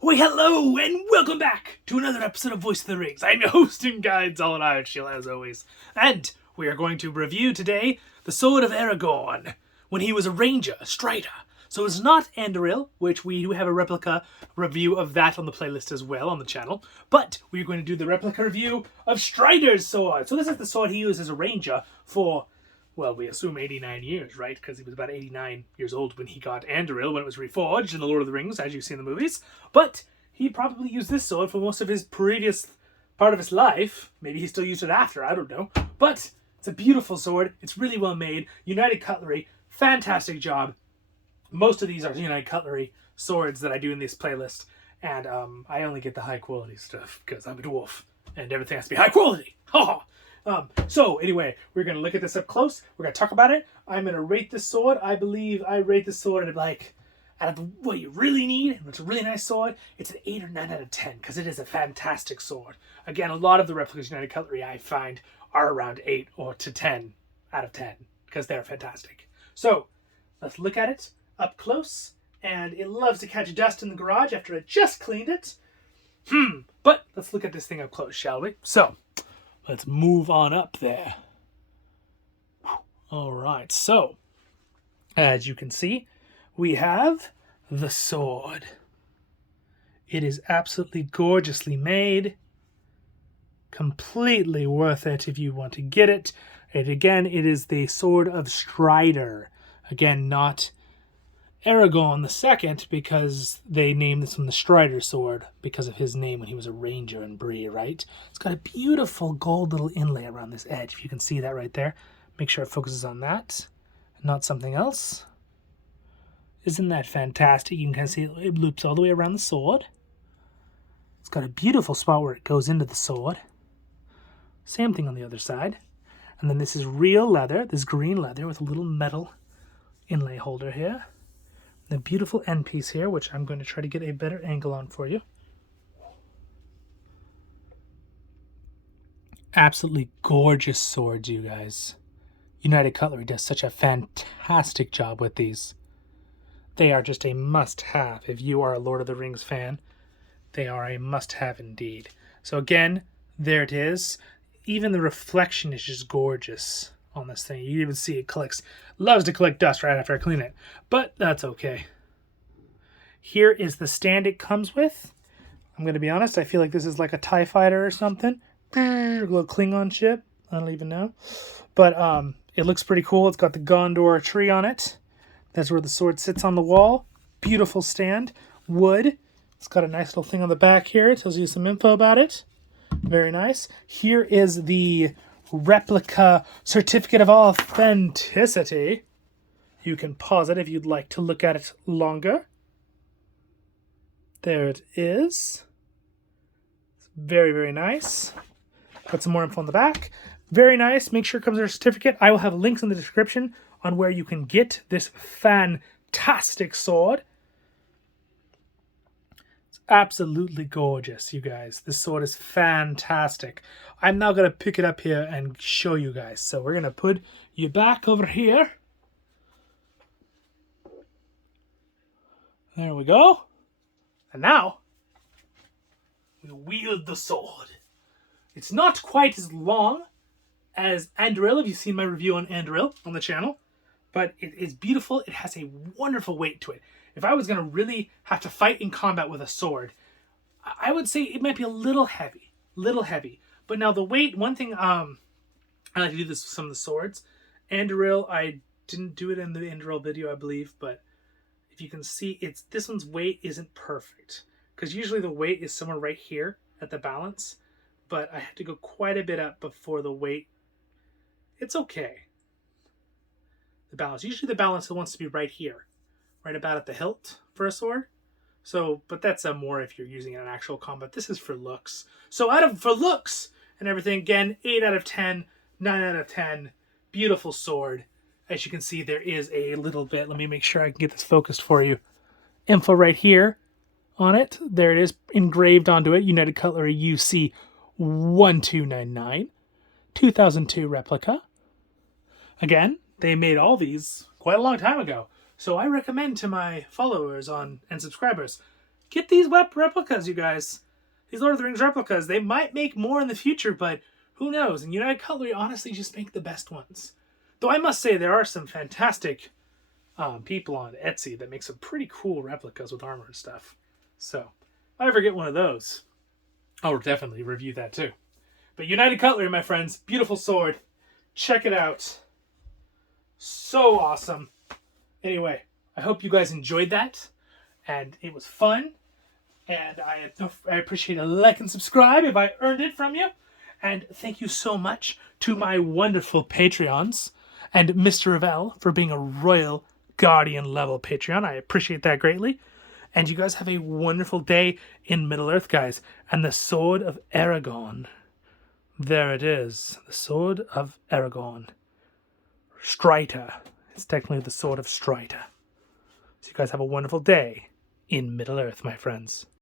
Why, hello, and welcome back to another episode of Voice of the Rings. I'm your host and guide, Zollin Ironshield, as always. And we are going to review today the Sword of Aragorn, when he was a ranger, a strider. So it's not Anduril, which we do have a replica review of that on the playlist as well on the channel. But we're going to do the replica review of Strider's sword. So this is the sword he used as a ranger for, well, we assume 89 years, right? Because he was about 89 years old when he got Anduril, when it was reforged in The Lord of the Rings, as you see in the movies. But he probably used this sword for most of his previous part of his life. Maybe he still used it after, I don't know. But it's a beautiful sword. It's really well made. United Cutlery, fantastic job. Most of these are United Cutlery swords that I do in this playlist. And I only get the high quality stuff because I'm a dwarf. And everything has to be high quality. So anyway, we're going to look at this up close. We're going to talk about it. I'm going to rate this sword. I believe I rate this sword at like, out of what you really need, it's a really nice sword, it's an 8 or 9 out of 10 because it is a fantastic sword. Again, a lot of the replicas United Cutlery I find are around 8 or to 10 out of 10 because they're fantastic. So let's look at it up close. And it loves to catch dust in the garage after I just cleaned it. But let's look at this thing up close, shall we? So let's move on up there. All right, so as you can see, we have the sword. It is absolutely gorgeously made. Completely worth it if you want to get it. And again, it is the Sword of Strider. Again, not Aragorn II, because they named this one the Strider Sword because of his name when he was a ranger in Bree, right? It's got a beautiful gold little inlay around this edge, if you can see that right there. Make sure it focuses on that, not something else. Isn't that fantastic? You can kind of see it loops all the way around the sword. It's got a beautiful spot where it goes into the sword. Same thing on the other side. And then this is real leather, this green leather with a little metal inlay holder here. The beautiful end piece here, which I'm going to try to get a better angle on for you. Absolutely gorgeous swords, you guys. United Cutlery does such a fantastic job with these. They are just a must-have. If you are a Lord of the Rings fan, they are a must-have indeed. So again, there it is. Even the reflection is just gorgeous on this thing. You even see it loves to collect dust right after I clean it, but that's okay. Here is the stand it comes with. I'm going to be honest, I feel like this is like a TIE fighter or something. A little Klingon ship. I don't even know. But it looks pretty cool. It's got the Gondor tree on it. That's where the sword sits on the wall. Beautiful stand. Wood. It's got a nice little thing on the back here. It tells you some info about it. Very nice. Here is the replica certificate of authenticity. You can pause it if you'd like to look at it longer. There it is. It's very, very nice. Got some more info on the back. Very nice. Make sure it comes with a certificate. I will have links in the description on where you can get this fantastic sword. It's absolutely gorgeous, you guys. This sword is fantastic. I'm now going to pick it up here and show you guys. So we're going to put you back over here. There we go. And now, we wield the sword. It's not quite as long as Anduril, if you've seen my review on Anduril on the channel. But it is beautiful. It has a wonderful weight to it. If I was going to really have to fight in combat with a sword, I would say it might be a little heavy. But now the weight, one thing, I like to do this with some of the swords. Anduril, I didn't do it in the Anduril video, I believe, but if you can see, this one's weight isn't perfect. Because usually the weight is somewhere right here at the balance. But I had to go quite a bit up before the weight. It's okay. The balance. Usually the balance wants to be right here. Right about at the hilt for a sword. So, but that's more if you're using it in actual combat. This is for looks. So for looks and everything, again, 8 out of 10, 9 out of 10. Beautiful sword. As you can see, there is a little bit. Let me make sure I can get this focused for you. Info right here on it. There it is, engraved onto it. United Cutlery UC1299. 2002 replica. Again, they made all these quite a long time ago. So I recommend to my followers and subscribers, get these replicas, you guys. These Lord of the Rings replicas. They might make more in the future, but who knows? And United Cutlery honestly just make the best ones. Though I must say there are some fantastic people on Etsy that make some pretty cool replicas with armor and stuff. So if I ever get one of those, I'll definitely review that too. But United Cutlery, my friends, beautiful sword. Check it out. So awesome. Anyway, I hope you guys enjoyed that. And it was fun. And I appreciate a like and subscribe if I earned it from you. And thank you so much to my wonderful Patreons and MrRevel for being a Royal Guardian level Patreon. I appreciate that greatly. And you guys have a wonderful day in Middle-earth, guys. And the Sword of Aragorn. There it is. The Sword of Aragorn. Streiter. It's technically the Sword of Streiter. So you guys have a wonderful day in Middle-earth, my friends.